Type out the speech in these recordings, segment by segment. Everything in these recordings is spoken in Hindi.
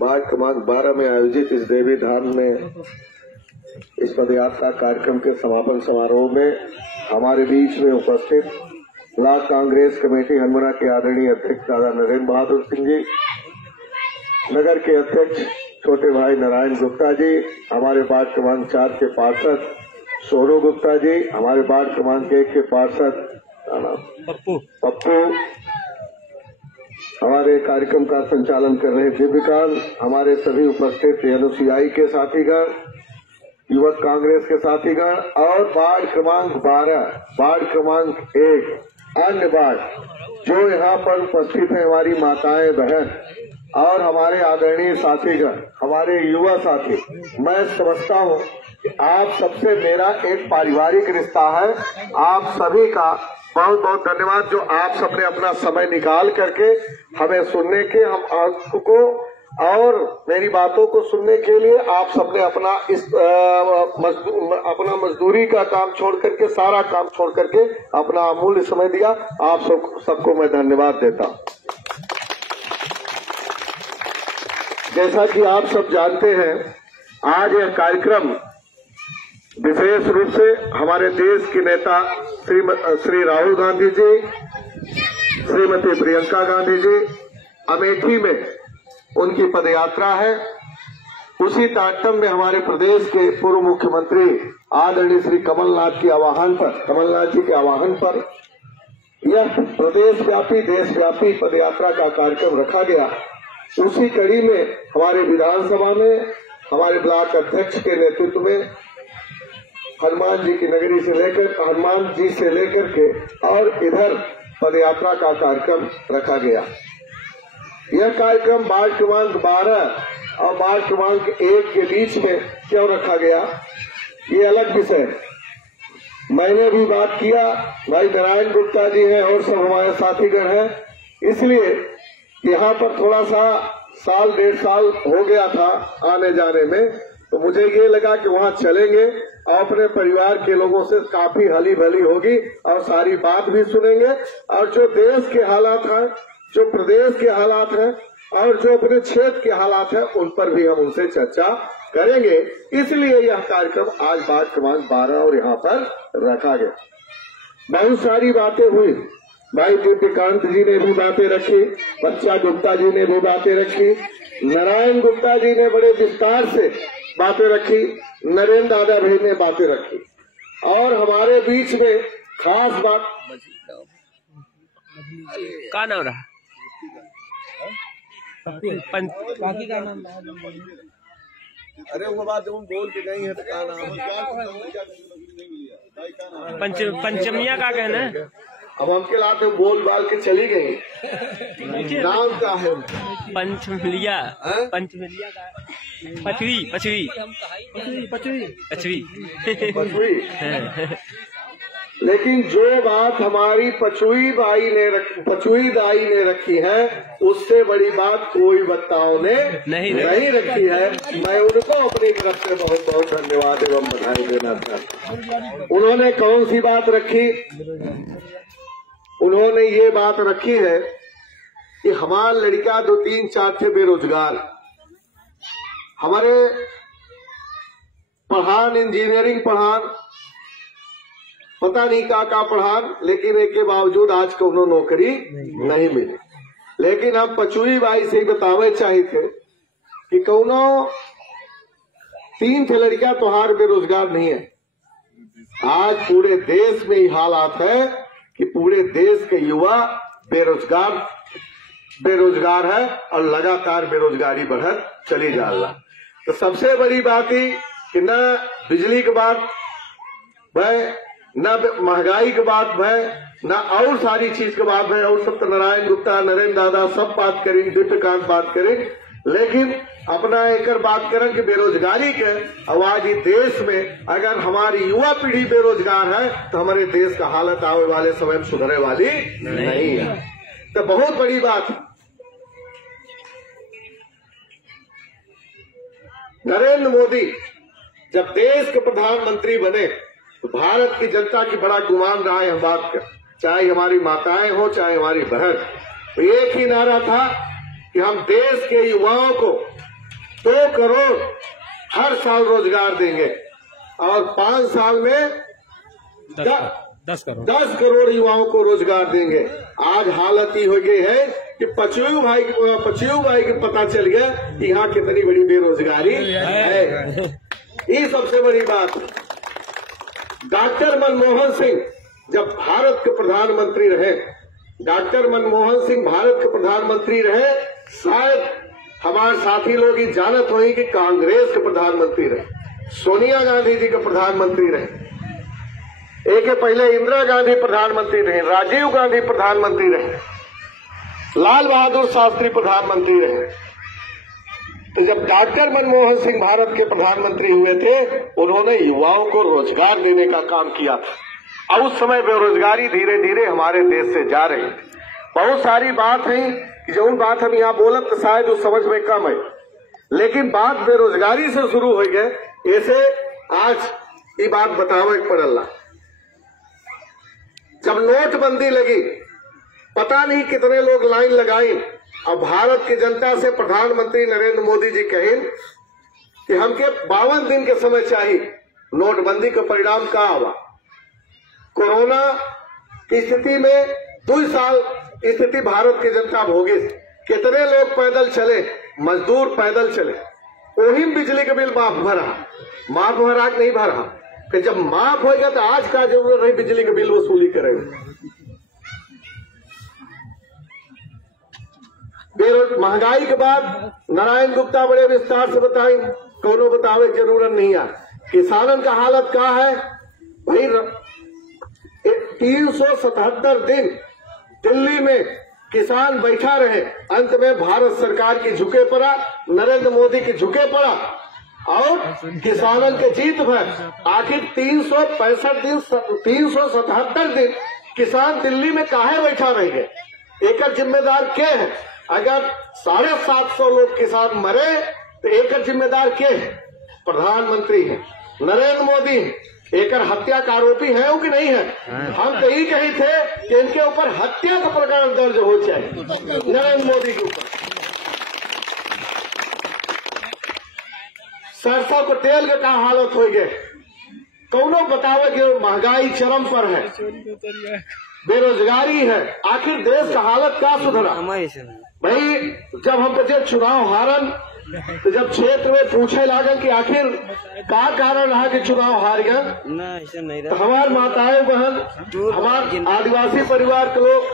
वार्ड क्रमांक 12 में आयोजित इस देवी धाम में इस पदयात्रा कार्यक्रम के समापन समारोह में हमारे बीच में उपस्थित ब्लॉक कांग्रेस कमेटी हनुमाना के आदरणीय अध्यक्ष दादा नरेंद्र बहादुर सिंह जी, नगर के अध्यक्ष छोटे भाई नारायण गुप्ता जी, हमारे वार्ड क्रमांक 4 के पार्षद सोनू गुप्ता जी, हमारे वार्ड क्रमांक 1 के पार्षद पप्पू, हमारे कार्यक्रम का संचालन कर रहे दिव्यकांत, हमारे सभी उपस्थित एनओसीआई के साथीगण, युवक कांग्रेस के साथीगण और वार्ड क्रमांक 12, वार्ड क्रमांक 1 अन्य वार्ड जो यहाँ पर उपस्थित है, हमारी माताएं बहन और हमारे आदरणीय साथीगण, हमारे युवा साथी, मैं समझता हूँ कि आप सबसे मेरा एक पारिवारिक रिश्ता है। आप सभी का बहुत बहुत धन्यवाद जो आप सबने अपना समय निकाल करके हमें सुनने के, हम आपको और मेरी बातों को सुनने के लिए आप सबने अपना अपना मजदूरी का काम छोड़ करके, सारा काम छोड़ करके अपना अमूल्य समय दिया। आप सबको मैं धन्यवाद देता हूँ। जैसा कि आप सब जानते हैं, आज यह कार्यक्रम विशेष रूप से हमारे देश के नेता श्री राहुल गांधी जी, श्रीमती प्रियंका गांधी जी, अमेठी में उनकी पदयात्रा है। उसी तारतम्य में हमारे प्रदेश के पूर्व मुख्यमंत्री आदरणीय श्री कमलनाथ जी के आह्वान पर यह प्रदेश व्यापी, देशव्यापी पदयात्रा का कार्यक्रम रखा गया। उसी कड़ी में हमारे विधानसभा में हमारे ब्लॉक अध्यक्ष के नेतृत्व में हनुमान जी की नगरी से लेकर, हनुमान जी से लेकर के और इधर पदयात्रा का कार्यक्रम रखा गया। यह कार्यक्रम वार्ड क्रमांक 12 और वार्ड क्रमांक 1 के बीच में क्यों रखा गया, ये अलग विषय है। मैंने भी बात किया, भाई नारायण गुप्ता जी हैं और सब हमारे साथीगण हैं, इसलिए यहाँ पर थोड़ा सा साल 1.5 साल हो गया था आने जाने में, तो मुझे ये लगा कि वहाँ चलेंगे और अपने परिवार के लोगों से काफी हली भली होगी और सारी बात भी सुनेंगे और जो देश के हालात हैं, जो प्रदेश के हालात हैं और जो अपने क्षेत्र के हालात हैं, उन पर भी हम उनसे चर्चा करेंगे। इसलिए यह कार्यक्रम आज वार्ड क्रमांक 12 और यहाँ पर रखा गया। बहुत सारी बातें हुई, भाई दिव्यकांत जी ने भी बातें रखी, बच्चा गुप्ता जी ने भी बातें रखी, नारायण गुप्ता जी ने बड़े विस्तार से बातें रखी, नरेंद्र दादा भाई ने बातें रखी और हमारे बीच में खास बात का नाम रहा बाकी का नाम, अरे वो बात जब हम बोल के नहीं है तो क्या नाम पंचमिया का कहना है। अब हम के लाते बोल बाल के चली गई, नाम क्या है? पंचमिया का पचवी लेकिन जो बात हमारी पचुई दाई ने रखी है, उससे बड़ी बात कोई वक्ताओं ने नहीं रखी है। मैं उनको अपनी तरफ से बहुत बहुत धन्यवाद एवं बधाई देना चाहता हूँ। उन्होंने कौन सी बात रखी? उन्होंने ये बात रखी है कि हमारे लड़का 2, 3, 4 थे बेरोजगार, हमारे पढ़ान इंजीनियरिंग पढ़ान, पता नहीं का पढ़ान, लेकिन एक के बावजूद आज को उन्होंने नौकरी नहीं मिली। लेकिन हम पचुई बाई से बतावे चाहिए थे कि कौनो 3 थे लड़का तोहार बेरोजगार नहीं है। आज पूरे देश में ये हालात है कि पूरे देश के युवा बेरोजगार है और लगातार बेरोजगारी बढ़त चली जा रहा। तो सबसे बड़ी बात ही कि न बिजली की बात है, न महंगाई की बात है, न और सारी चीज की बात है, और सब तो नारायण गुप्ता, नरेंद्र दादा सब बात करें, दिव्यकांत बात करें, लेकिन अपना एक बात करें कि बेरोजगारी के आवाज देश में अगर हमारी युवा पीढ़ी बेरोजगार है तो हमारे देश का हालत आने वाले समय में सुधरने वाली नहीं है। तो बहुत बड़ी बात है। नरेंद्र मोदी जब देश के प्रधानमंत्री बने तो भारत की जनता की बड़ा गुमान रहा है हम बात कर, चाहे हमारी माताएं हो चाहे हमारी बहन, तो एक ही नारा था कि हम देश के युवाओं को 2 करोड़ हर साल रोजगार देंगे और 5 साल में 10 करोड़ युवाओं को रोजगार देंगे। आज हालत ही हो गई है कि पचयू भाई के पता चल गया कि यहाँ कितनी बड़ी बेरोजगारी है। ये सबसे बड़ी बात। डॉक्टर मनमोहन सिंह जब भारत के प्रधानमंत्री रहे, डॉक्टर मनमोहन सिंह भारत के प्रधानमंत्री रहे, शायद हमारे साथी लोग ही जानत होंगे कि कांग्रेस के प्रधानमंत्री रहे, सोनिया गांधी जी के प्रधानमंत्री रहे, एक पहले इंदिरा गांधी प्रधानमंत्री रहे, राजीव गांधी प्रधानमंत्री रहे, लाल बहादुर शास्त्री प्रधानमंत्री रहे। तो जब डॉक्टर मनमोहन सिंह भारत के प्रधानमंत्री हुए थे, उन्होंने युवाओं को रोजगार देने का काम किया था और उस समय बेरोजगारी धीरे धीरे हमारे देश से जा रही। बहुत सारी बात है कि जो बात हम यहाँ बोलत तो शायद उस समझ में कम है, लेकिन बात बेरोजगारी से शुरू हो गए। ऐसे आज ये बात बतावे पड़ला। जब नोटबंदी लगी, पता नहीं कितने लोग लाइन लगाई और भारत की जनता से प्रधानमंत्री नरेंद्र मोदी जी कहें कि हमके 52 दिन के समय चाहिए। नोटबंदी का परिणाम क्या हुआ? कोरोना की स्थिति में 2 साल स्थिति भारत की जनता भोगी। कितने लोग पैदल चले, मजदूर पैदल चले, वही बिजली का बिल माफ भरा नहीं भरा। फिर जब माफ होगा तो आज का जरूरत नहीं बिजली का बिल वसूली करेंगे। महंगाई के बाद नारायण गुप्ता बड़े विस्तार से बताएं, कोनो बतावे की जरूरत नहीं है। किसानों का हालत क्या है भाई? 377 दिन दिल्ली में किसान बैठा रहे, अंत में भारत सरकार की झुके पड़ा, नरेंद्र मोदी की झुके पड़ा और किसानों के जीत भर। आखिर 377 दिन किसान दिल्ली में काहे बैठा रहेंगे? एक जिम्मेदार क्या है? अगर 750 लोग किसान मरे तो एक जिम्मेदार क्या है? प्रधानमंत्री है, नरेंद्र मोदी है। एक हत्या का आरोपी है कि नहीं है? हम तो यही कही थे कि इनके ऊपर हत्या का प्रकरण दर्ज हो चाहिए नरेंद्र मोदी के ऊपर। सरसों को तेल के क्या हालत हो गए? कौनो बतावे कि महंगाई चरम पर है, बेरोजगारी है। आखिर देश का हालत क्या सुधरा भाई? जब हम बचे चुनाव हारन तो जब क्षेत्र में पूछे लागन कि आखिर क्या कारण रहा कि चुनाव हार गए, तो हमारे माताएं बहन, हमारे आदिवासी परिवार के लोग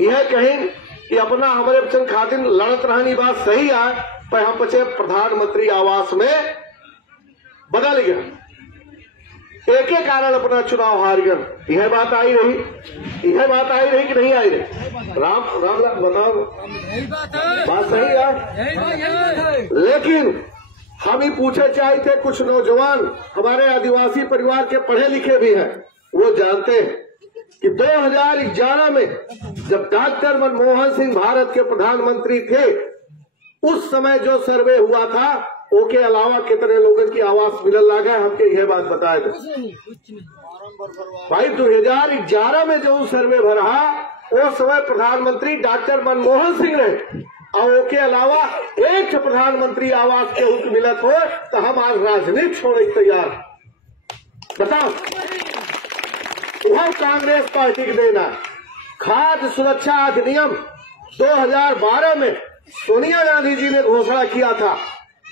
यह कहें कि अपना हमारे बच्चन खातिर लड़त रहनी बात सही है, पर हम बचे प्रधानमंत्री आवास में बदल गया। एक ही कारण अपना चुनाव हार गए। यह बात आई रही कि नहीं आई रही? राम बताओ, बात सही है। लेकिन हम ही पूछे चाहे थे, कुछ नौजवान हमारे आदिवासी परिवार के पढ़े लिखे भी हैं, वो जानते हैं कि 2011 में जब डॉक्टर मनमोहन सिंह भारत के प्रधानमंत्री थे, उस समय जो सर्वे हुआ था ओके अलावा कितने लोगों की आवास मिलने लगा है, हमके यह बात बताए थे भाई। 2011 में जो सर्वे भरा, उस समय प्रधानमंत्री डॉक्टर मनमोहन सिंह रहे और ओके अलावा एक प्रधानमंत्री आवास के रूप मिलत हो, तो हम आज राजनीति छोड़ने तैयार। बताओ, वह कांग्रेस पार्टी के देना। खाद्य सुरक्षा अधिनियम 2012 में सोनिया गांधी जी ने घोषणा किया था,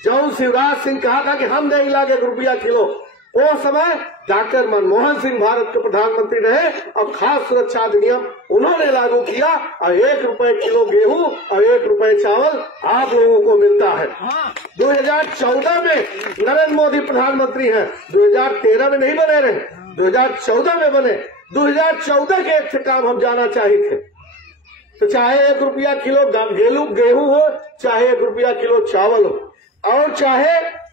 जब शिवराज सिंह कहा था कि हम नहीं लागे ₹1 किलो। वो समय डॉक्टर मनमोहन सिंह भारत के प्रधानमंत्री रहे और खाद्य सुरक्षा अधिनियम उन्होंने लागू किया और ₹1 किलो गेहूं और ₹1 चावल आप लोगों को मिलता है। 2014 में नरेंद्र मोदी प्रधानमंत्री हैं, 2013 में नहीं बने रहे, 2014 में बने। 2014 के एक से काम हम जाना चाहिए थे, तो चाहे ₹1 किलो गेहूं हो, चाहे ₹1 किलो चावल हो और चाहे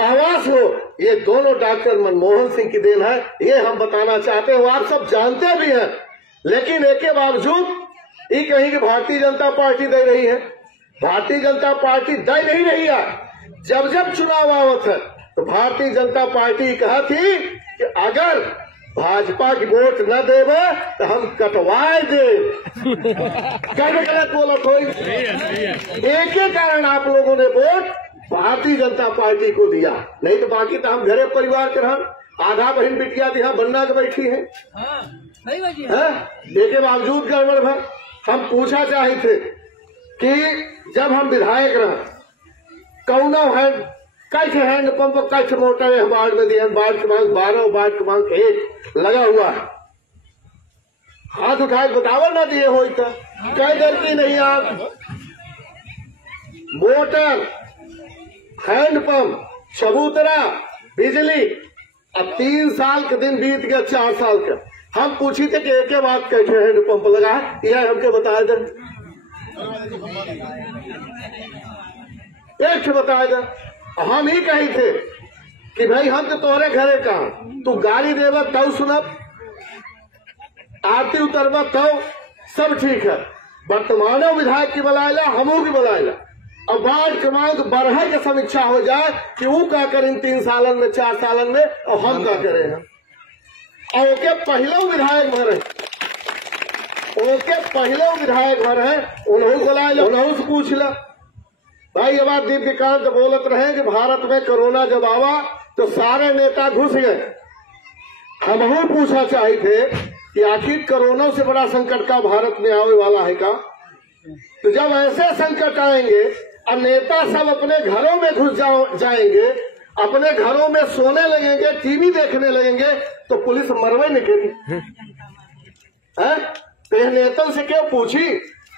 आवास हो, ये दोनों डॉक्टर मनमोहन सिंह की देन है। ये हम बताना चाहते हैं, आप सब जानते भी हैं। लेकिन एक के बावजूद ये कहीं कि भारतीय जनता पार्टी दे रही है। भारतीय जनता पार्टी दे नहीं रही है। जब जब चुनाव आवत है तो भारतीय जनता पार्टी कहा थी कि अगर भाजपा की वोट न देवे तो हम कटवाए दे। कैसे गलत बोला कोई? एक ही कारण आप लोगों ने वोट भारतीय जनता पार्टी को दिया, नहीं तो बाकी तो हम घरे परिवार के हम आधा बहन बिटिया यहाँ बनना के बैठी है, देखे बावजूद गड़बड़ भर। हम पूछा चाहे थे कि जब हम विधायक रहे कौनो कैसे हैंडपंप कैसे मोटर है वार्ड में दिया, वार्ड क्रमांक 12 वार्ड क्रमांक 1 लगा हुआ है, हाथ उठाए बताओ ना दिए हो तो क्या गलती नहीं आप? मोटर, हैंडपंप, चबूतरा, बिजली, अब 3 साल के दिन बीत गया, 4 साल का। हम पूछी थे कि एक बात कैसे हैंडपंप लगा है, यह हमके बताया दे, एक बताया दे। हम ही कही थे कि भाई हम तो तोरे घरे कहा, तू गाड़ी देवा तब सुनब, आरती उतरवा तब सब ठीक है, वर्तमान विधायक की बुलाएला, हमू की बुलाएला। अब वार्ड क्रमांक 12 की समीक्षा हो जाए कि वो क्या करें 3 सालन में 4 सालन में, और हम क्या करें हैं। और ओके पहले विधायक भर है, ओके पहले विधायक भर है, उन्होंने बुलाएला, उन्होंने से पूछ ला। भाई ये बात दीपिकांत बोलत रहे कि भारत में कोरोना जब आवा तो सारे नेता घुस गए। हम पूछा चाहे थे कि आखिर कोरोना से बड़ा संकट का भारत में आने वाला है का? तो जब ऐसे संकट आएंगे और नेता सब अपने घरों में घुस जाएंगे, अपने घरों में सोने लगेंगे, टीवी देखने लगेंगे, तो पुलिस मरवे निकलेगी है? तो यह नेता से क्यों पूछी?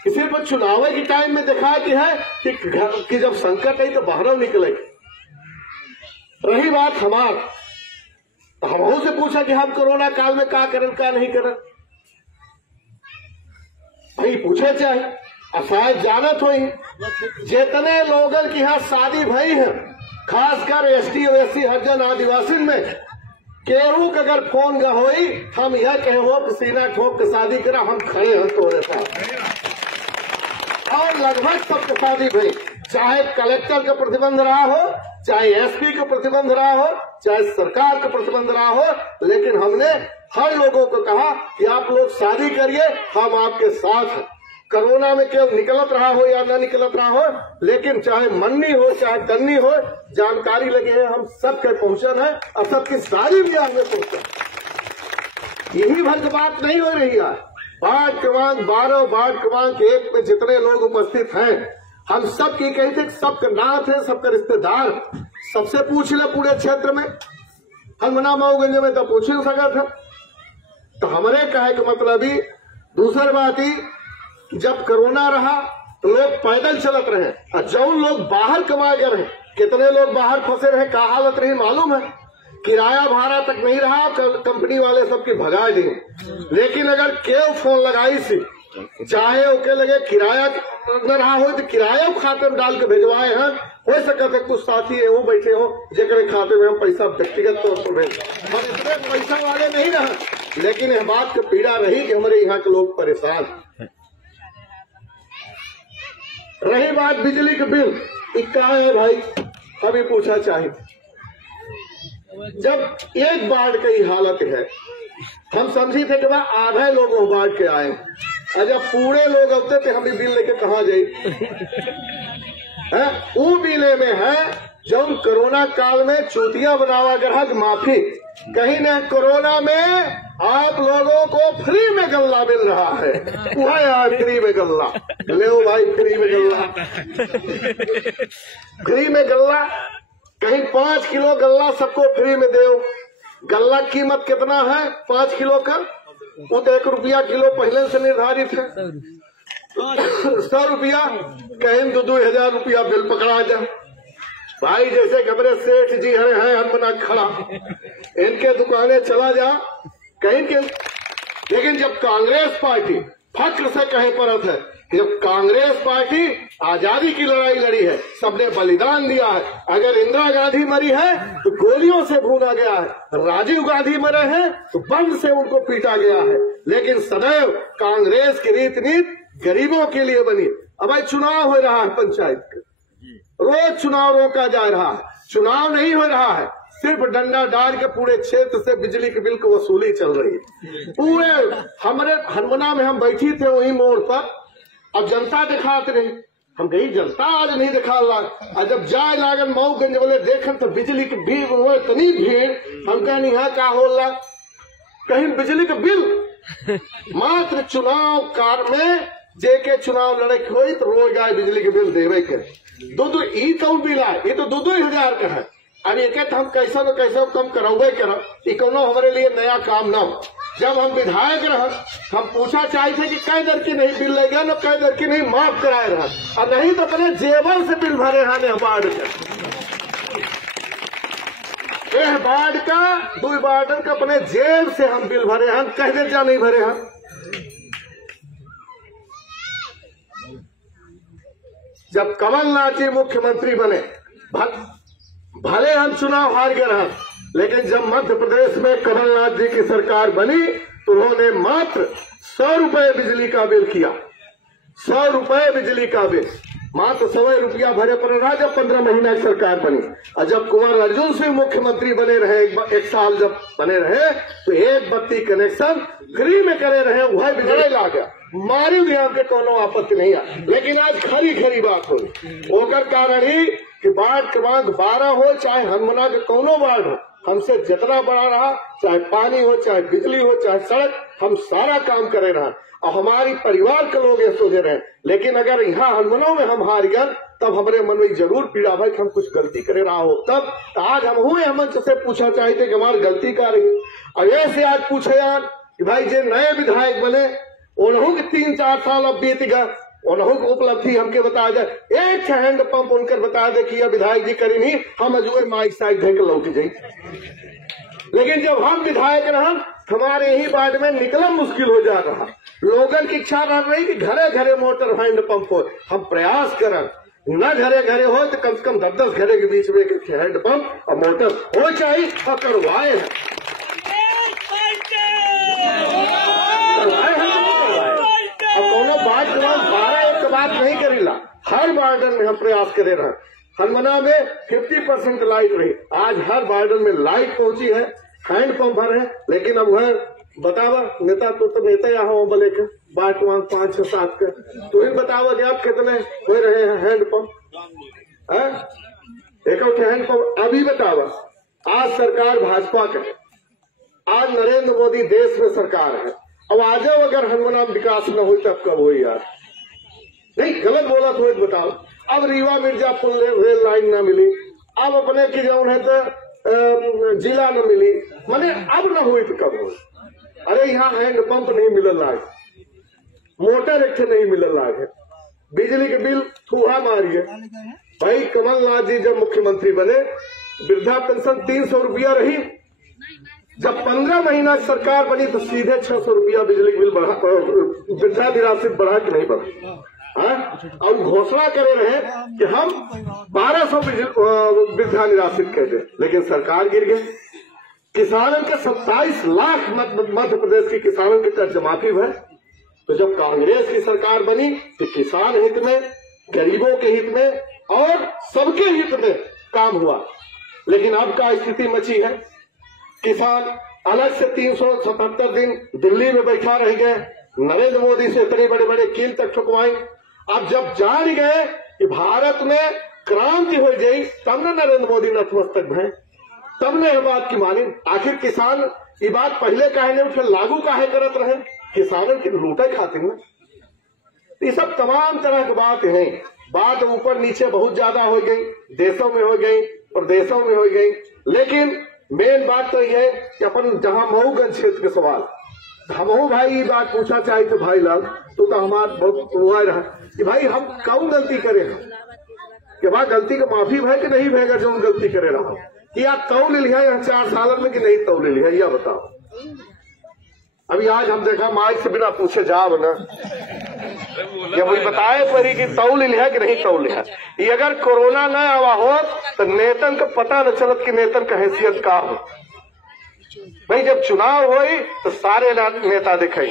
किसी पर चुनाव के टाइम में दिखा कि है कि जब संकट है तो बाहर निकले। रही बात हमार, तो हम से पूछा कि हम कोरोना काल में क्या करें क्या नहीं करें। भाई पूछे चाहे, और शायद जानत हो जितने लोगों की यहाँ शादी भई है, खासकर एसटी ओएससी हरिजन आदिवासी में, केहू के अगर फोन ग होई, हम यह कहे हो कि सीना ठोक के शादी करा, हम खड़े हैं तोरे साथ। और लगभग सबके शादी भई, चाहे कलेक्टर का प्रतिबंध रहा हो, चाहे एसपी का प्रतिबंध रहा हो, चाहे सरकार का प्रतिबंध रहा हो, लेकिन हमने हर लोगों को कहा कि आप लोग शादी करिए, हम आपके साथ हैं। कोरोना में केवल निकलत रहा हो या न निकलत रहा हो, लेकिन चाहे मननी हो चाहे तन्नी हो, जानकारी लगे है, हम सबके पहुंचन है और सबकी सारी भी आगे पहुंचन। यही भर बात नहीं हो रही है। वार्ड क्रमांक 12 वार्ड क्रमांक 1 में जितने लोग उपस्थित हैं, हम सब की कही थे, सबका नाथ है, सबका रिश्तेदार, सबसे पूछ ले पूरे क्षेत्र में। हंगना मऊगंज में तो पूछ ही सका था। तो हमारे कहे का मतलब ही दूसरी बात ही, जब कोरोना रहा तो लोग पैदल चलत रहे, और जो लोग बाहर कमा गए रहे, कितने लोग बाहर फंसे रहे, क्या हालत रही मालूम है? किराया भाड़ा तक नहीं रहा, कंपनी वाले सबकी भगा दिए। लेकिन अगर केव फोन लगाई सी, चाहे ओके लगे किराया न रहा हो तो किराया खाते में डाल के भिजवाए हैं। हो सकते कुछ साथी है वो बैठे हो जेकरे खाते में हम पैसा व्यक्तिगत तौर पर भेज, हम इतने पैसा वाले नहीं रहे, लेकिन यह बात की पीड़ा रही कि हमारे यहाँ के लोग परेशान। रही बात बिजली के बिल, क्या है भाई, अभी पूछा चाहिए। जब एक बाढ़ की हालत है, हम समझी थे कि वह आधे लोग बाढ़ के आए, और जब पूरे लोग होते थे हम बिल लेके कहाँ जाए? वो बिले में है जब कोरोना काल में चूतिया बनावा ग्राहक माफी, कहीं न कोरोना में आप लोगों को फ्री में गल्ला मिल रहा है। वह यार फ्री में गल्ला ले भाई, फ्री में गल्ला, फ्री में गल्ला, कहीं 5 किलो गल्ला सबको फ्री में दो। गल्ला कीमत कितना है 5 किलो का? वो तो 1 रुपया किलो पहले से निर्धारित है। 100 रुपया, कहीं 2-2 रुपया बिल पकड़ा जाए। भाई जैसे खबरें सेठ जी हैं हम बना खड़ा, इनके दुकानें चला जा कहीं के। लेकिन जब कांग्रेस पार्टी फक्र से कहे परत है कि जब कांग्रेस पार्टी आजादी की लड़ाई लड़ी है, सबने बलिदान दिया है। अगर इंदिरा गांधी मरी है तो गोलियों से भूना गया है, राजीव गांधी मरे हैं तो बम से उनको पीटा गया है, लेकिन सदैव कांग्रेस की रीत नीति गरीबों के लिए बनी। अब भाई चुनाव हो रहा है पंचायत का, रोज चुनाव रोका जा रहा है, चुनाव नहीं हो रहा है, सिर्फ डंडा डाल के पूरे क्षेत्र से बिजली के बिल की वसूली चल रही है। पूरे हमारे हनुमना में हम बैठी थे वही मोड़ पर, अब जनता दिखाते रही, हम कही जनता आज नहीं दिखा और जब जाए लागन मऊगंज वाले देखन तो बिजली की भीड़ हो इतनी भीड़, हम कहनी है का होला कहीं बिजली का बिल मात्र चुनाव कार में जेके चुनाव लड़े हो तो रोज आए बिजली के बिल देवे के दो ई तो बिल आए, ये तो 2-2 का है। अब एक हम कैसा न कैसा कम करावे कर कोनो हमारे लिए नया काम न हो। जब हम विधायक रह हम पूछा चाहे थे कि कई दर की नहीं बिल लेगा न कई दर की नहीं माफ कराए रहा, और नहीं तो अपने जेवर से बिल भरे हाने बाढ़ का बाढ़ का 2 बाढ़ का अपने जेब से हम बिल भरे हैं, कहने जा नहीं भरे हैं। जब कमलनाथ जी मुख्यमंत्री बने भले हम चुनाव हार गए रहे, लेकिन जब मध्य प्रदेश में कमलनाथ जी की सरकार बनी तो उन्होंने मात्र 100 रुपए बिजली का बिल किया। 100 रुपए बिजली का बिल मात्र 100 रुपया भरे पर रहा जब 15 महीना की सरकार बनी। और जब कुंवर अर्जुन सिंह मुख्यमंत्री बने रहे एक साल जब बने रहे तो 1 बत्ती कनेक्शन फ्री में करे रहे, वह बिजली ला गया मारी भी हमके कोनो आपत्ति नहीं है। लेकिन आज खरी खरी बात हो ओकर कारण ही कि बाढ़ क्रमांक 12 हो चाहे हनुमना के कोनो बाढ़ हो, हमसे जितना बड़ा रहा, चाहे पानी हो चाहे बिजली हो चाहे सड़क, हम सारा काम करे रहा और हमारी परिवार के लोग ये सोचे रहे। लेकिन अगर यहाँ हनुमनों में हम हार गए तब हमारे मन में जरूर पीड़ा भाई कि हम कुछ गलती करे रहा हो। तब आज हम हुए मंच से पूछा चाहते कि हमारी गलती क्या रही। और ऐसे आज पूछे यार कि भाई जो नए विधायक बने उन्हों के 3-4 साल अब बीत गए, उन्हों की उपलब्धि हमके बता दे, एक हैंड पंप उनकर बता दे कि यह विधायक जी करी नहीं, हम अजूर माइक साइड ढंग लौट जाए। लेकिन जब हम विधायक रहा हमारे यही वार्ड में निकलना मुश्किल हो जा रहा। लोगन की इच्छा रह रही कि घरे घरे मोटर हैंड पंप हो, हम प्रयास करें न घरे घरे हो तो कम से कम 10-10 घरे के बीच में हैंड पंप और मोटर हो चाहिए और करवाए हैं। बात नहीं करेला, हर वार्डन में हम प्रयास करे रहे। हनुमना में 50% लाइट रही, आज हर वार्डन में लाइट पहुंची है, हैंड पंप भर है। लेकिन अब वह बतावा नेता तो नेता यहाँ हो बोले के बात 5-6-7 के तो ही बतावा कि आप कितने हो रहे हैं हैंड पंप एक हैंड पंप अभी बतावा। आज सरकार भाजपा के, आज नरेंद्र मोदी देश में सरकार है। अब आज अगर हनुमना विकास न हो तब कब हो यार, नहीं गलत बोला तो बताओ। अब रीवा मिर्जापुर रेल लाइन न मिली, अब अपने की जो है तो जिला न मिली, माने अब न हुई तो कब हो। अरे यहाँ हैंड पंप नहीं मिलल लाग, मोटर एक नहीं मिलल लाग है, बिजली के बिल थूहा मारिए। भाई कमलनाथ जी जब मुख्यमंत्री बने वृद्धा पेंशन 300 रुपया रही, जब 15 महीना सरकार बनी तो सीधे 600 रुपया बिजली बिल बढ़ा, वृद्धा निराश्रित बढ़ा कि नहीं बढ़ा। और घोषणा करे रहे कि हम 1200 वृद्धा निराश्रित कहते, लेकिन सरकार गिर गई। किसानों के 27 लाख मध्य प्रदेश के किसानों के कर्ज माफी भर। तो जब कांग्रेस की सरकार बनी तो किसान हित में, गरीबों के हित में और सबके हित में काम हुआ। लेकिन अब का स्थिति मची है, किसान अलग से 377 दिन दिल्ली में बैठा रह गए, नरेंद्र मोदी से इतने बड़े बड़े कील तक ठुकवाई। अब जब जान गए कि भारत में क्रांति हो गई तब न नरेंद्र मोदी नतमस्तक भय, तब ने बात की मानी। आखिर किसान ये बात पहले कहे नहीं फिर लागू काहे करत रहे, किसानों की लूटे खातिर में। ये सब तमाम तरह की बात है। बात ऊपर नीचे बहुत ज्यादा हो गई, देशों में हो गई, प्रदेशों में हो गई। लेकिन मेन बात तो यह है कि अपन जहां मऊगंज क्षेत्र के सवाल हम भाई ये बात पूछना चाहिए तो भाई लाल तो हमारा बहुत हुआ रहा कि भाई हम कौन गलती करे हैं कि भाई गलती का माफी भाई कि नहीं भेगा जो हम गलती करे रहा कि आप तौल लिया यहाँ 4 साल में कि नहीं तौल लिया, यह बताओ। अभी आज हम देखा माइक से बिना पूछे जाओ ना ये वही बताए परी कि तौल लिया कि नहीं तौल लिया। ये अगर कोरोना न आवा हो तो नेतन का पता न चलत कि नेतन का हैसियत का हो। भाई जब चुनाव हो तो सारे नेता दिखाई,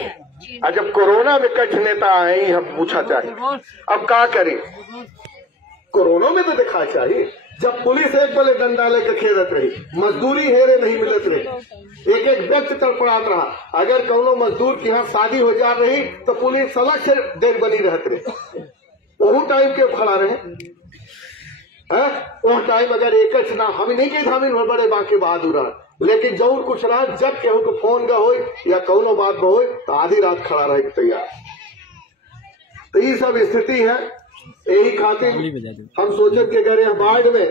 और जब कोरोना में कठ नेता आए हम पूछा चाहिए अब क्या करें। कोरोना में तो दिखा चाहिए, जब पुलिस एक बले डंडा लेकर खेलत रही, मजदूरी हेरे नहीं मिलत रही, एक एक व्यक्ति तड़पड़ात रहा। अगर कौनो मजदूर की यहाँ शादी हो जा रही तो पुलिस अलग से देख बनी रहत रहे, वह टाइम के खड़ा रहे है। वो टाइम अगर एक ना हम नहीं के धामिन हो बड़े बाकी बहादुर, लेकिन जरूर कुछ रहा जब केहू को फोन का हो या कौनो बात में हो तो आधी रात खड़ा रहे तैयार। तो ये सब स्थिति है। यही खातिर हम सोचे कि अगर यह बाढ़ में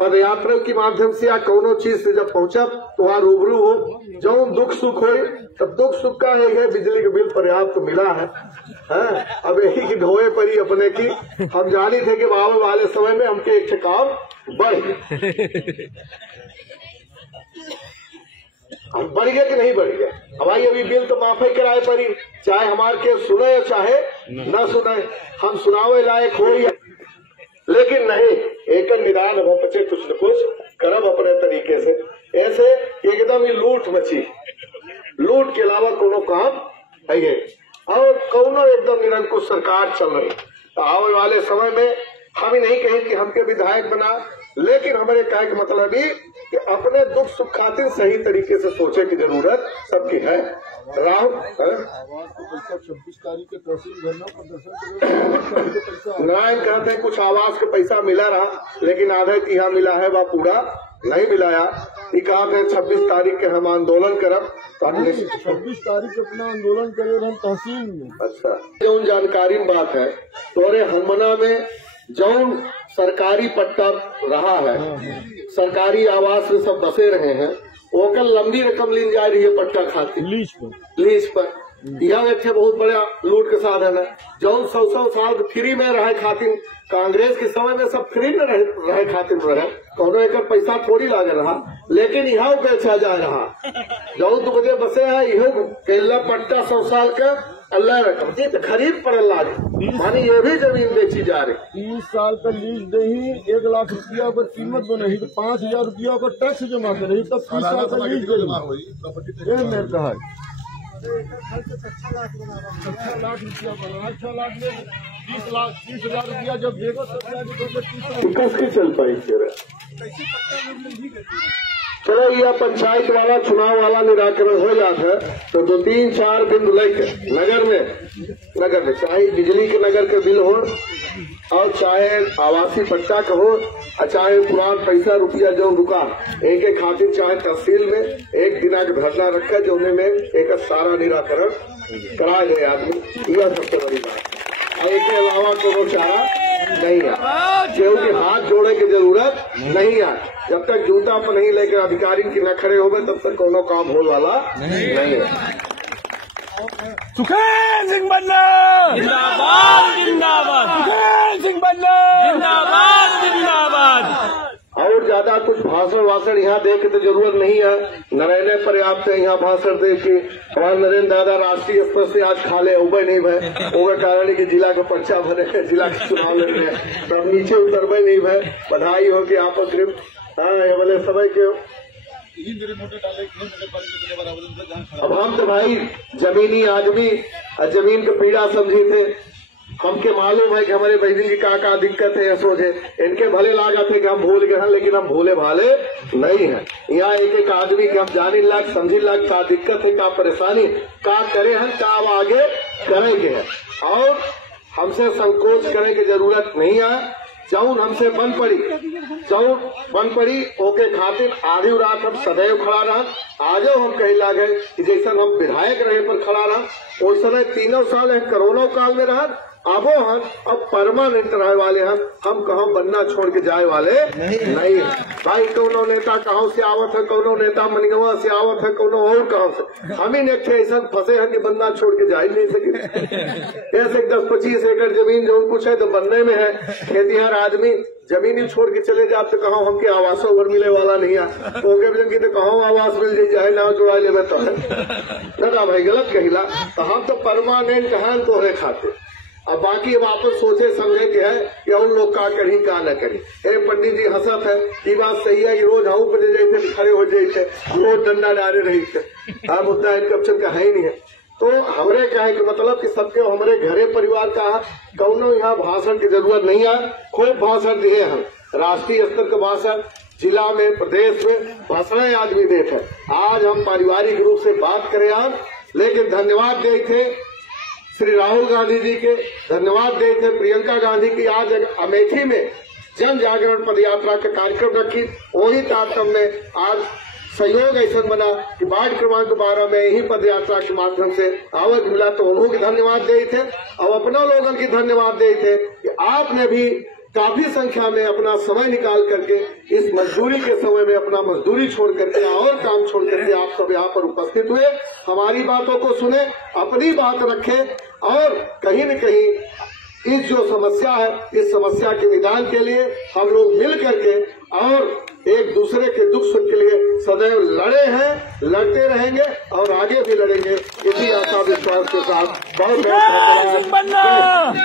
पद यात्रा के माध्यम से या कोनो चीज से जब पहुंचब तो वहां रूबरू हो, जो दुख सुख हो तब दुख सुख का है बिजली का बिल पर्याप्त मिला है। अब यही की ढोए परी अपने की हम जानी थे कि बाबा वाले समय में हमके एक काम बढ़ गए, हम बढ़ गए कि नहीं बढ़ गए। हमारी अभी बिल तो माफी कराए पड़ी, चाहे हमारे के सुने या चाहे न सुने, हम सुनावे लायक हो या लेकिन नहीं, एक निदान हम बच्चे कुछ न कुछ करब अपने तरीके से। ऐसे एकदम ही लूट मची, लूट के अलावा कोनो काम है और कोनो एकदम निरंकुश सरकार चल रही। तो आने वाले समय में हम ही नहीं कहें कि हमके विधायक बना, लेकिन हमारे कहे का मतलब ही कि अपने दुख सुख खातिर सही तरीके से सोचे की जरूरत सबकी है। राहुल 26 तारीख के तहसील धरना प्रदर्शन नारायण कहते हैं कुछ आवास का पैसा मिला रहा, लेकिन आधा की यहाँ मिला है वह पूरा नहीं मिलाया। ये कहा थे 26 तारीख के हम आंदोलन करब, 26 तारीख अपना आंदोलन करे हम तहसील में। अच्छा, जौन जानकारी में बात है तोरे हनुमना में जौन सरकारी पट्टा रहा है, सरकारी आवास में सब बसे रहे हैं, ओकर लंबी रकम लीन जा रही है पट्टा खातिर लीज पर। यह एक बहुत बड़ा लूट के साधन है। जौन 100 साल फ्री में रहे खातिर, कांग्रेस के समय में सब फ्री में रहे खातिर रहे, कोनो एक पैसा थोड़ी लागे रहा, लेकिन यहाँ बेचा जा रहा। जौन 2 बजे बसे है यह केला पट्टा 100 साल का अल्लाह रकम तो खरीद पड़े लागे, मानी ये भी जमीन बेची जा रही। 30 साल का लीज दही 1 लाख रुपया पर कीमत बनी तो 5000 रुपया पर टैक्स जमा करे तब 30 साल का लीज दही मेरे कहा 6 लाख रुपया बना, 6 लाख में 30,00,000 रुपया जब देगा तब कैसे चल पाई। चलो यह पंचायत वाला चुनाव वाला निराकरण हो जाता है तो 2-3-4 दिन लेकर नगर में चाहे बिजली के नगर के बिल हो और चाहे आवासीय पट्टा का हो और चाहे पुरान पैसा रुपया जो रुका एक खातिर, चाहे तहसील में एक दिना के धरना रखा जो में एक सारा निराकरण कराए गए आदमी। यह सबसे बड़ी बात है। इसके अलावा कोनो चारा नहीं है, केहू के हाथ जोड़े की जरूरत नहीं है। जब तक जूता पर नहीं लेकर अधिकारी की न खड़े हो गए तब तक कोनो काम होने वाला नहीं है। सुखदेव सिंह बन्ना जिंदाबाद जिंदाबाद, सुखदेव सिंह बन्ना जिंदाबाद जिंदाबाद। और ज्यादा कुछ भाषण यहाँ दे के तो जरूरत नहीं है, नरेंद्र पर्याप्त है यहाँ भाषण दे के। हमारे नरेंद्र दादा राष्ट्रीय स्तर से आज खाले उबे नहीं भय, ओके कारण की जिला का पर्चा भरे, जिला के चुनाव लड़ रहे हैं तब नीचे उतरबे नहीं भय। बधाई हो कि आप सिर्फ ये वाले समय के। अब हम तो भाई जमीनी आदमी जमीन के पीड़ा समझी थे, हमके मालूम है कि हमारे बहन जी का दिक्कत है। सोचे इनके भले लागत है कि हम भूल गए हैं, लेकिन हम भूले भाले नहीं है। यहाँ एक एक आदमी के हम जानी लाग समझी लाग का दिक्कत है, का परेशानी का करे हैं, का अब आगे करेंगे और हमसे संकोच करने की जरूरत नहीं है। जौन हमसे बन पड़ी ओके खातिर आधी रात हम सदैव खड़ा रहा। आजो हम कही लागे कि जैसा हम विधायक रहे पर खड़ा रहा, उस समय 3 साल कोरोना काल में रहा। अब हम अब परमानेंट रहे वाले हम कहाँ बनना छोड़ के जाए वाले नहीं है। भाई कोनो नेता कहाँ से आवत है, कोनो नेता मनगवा से आवत है, कोनो और कहाँ से, हम ही ने ऐसा फंसे हैं कि बनना छोड़ के जा ही नहीं सके। ऐसे 10-25 एकड़ जमीन जो कुछ है तो बनने में है, खेतिहर आदमी जमीन ही छोड़ के चले जाते तो कहाँ हमके आवासों घर मिले वाला नहीं है, ओके तो कहाँ आवास मिल जाए नाव जुड़ा ले तो है ना भाई, गलत कहिला। तो हम तो परमानेंट हैं तोहरे खाते। अब बाकी वापस सोचे समझे के है कि उन लोग का करी का न करी। अरे पंडित जी हंसत है, ये बात सही है कि रोज हाउ पर जाते खड़े हो जाते, रोज डंडा डाले रही थे। अब उतना करप्शन का है ही नहीं है। तो हमरे कहे कि मतलब कि सबके हमारे घरे परिवार का कौनो यहाँ भाषण की जरूरत नहीं है। खूब भाषण दिए हम राष्ट्रीय स्तर का भाषण, जिला में, प्रदेश में भाषण आदमी देते। आज हम पारिवारिक रूप से बात करें आप, लेकिन धन्यवाद दे थे श्री राहुल गांधी जी के, धन्यवाद दे थे प्रियंका गांधी की। आज अमेठी में जन जागरण पद यात्रा का कार्यक्रम रखी, वही तारतम्य में आज सहयोग ऐसा बना कि वार्ड क्रमांक 12 में यही पद यात्रा के माध्यम से आवज मिला, तो उन्हों के धन्यवाद दे थे और अपना लोगों की धन्यवाद दे थे कि आपने भी काफी संख्या में अपना समय निकाल करके इस मजदूरी के समय में अपना मजदूरी छोड़ करके और काम छोड़ करके आप सब यहाँ पर उपस्थित हुए, हमारी बातों को सुने, अपनी बात रखें और कहीं न कहीं इस जो समस्या है, इस समस्या के निदान के लिए हम लोग मिल करके और एक दूसरे के दुख सुख के लिए सदैव लड़े हैं, लड़ते रहेंगे और आगे भी लड़ेंगे, इसी आशा विश्वास के साथ बहुत बहुत धन्यवाद।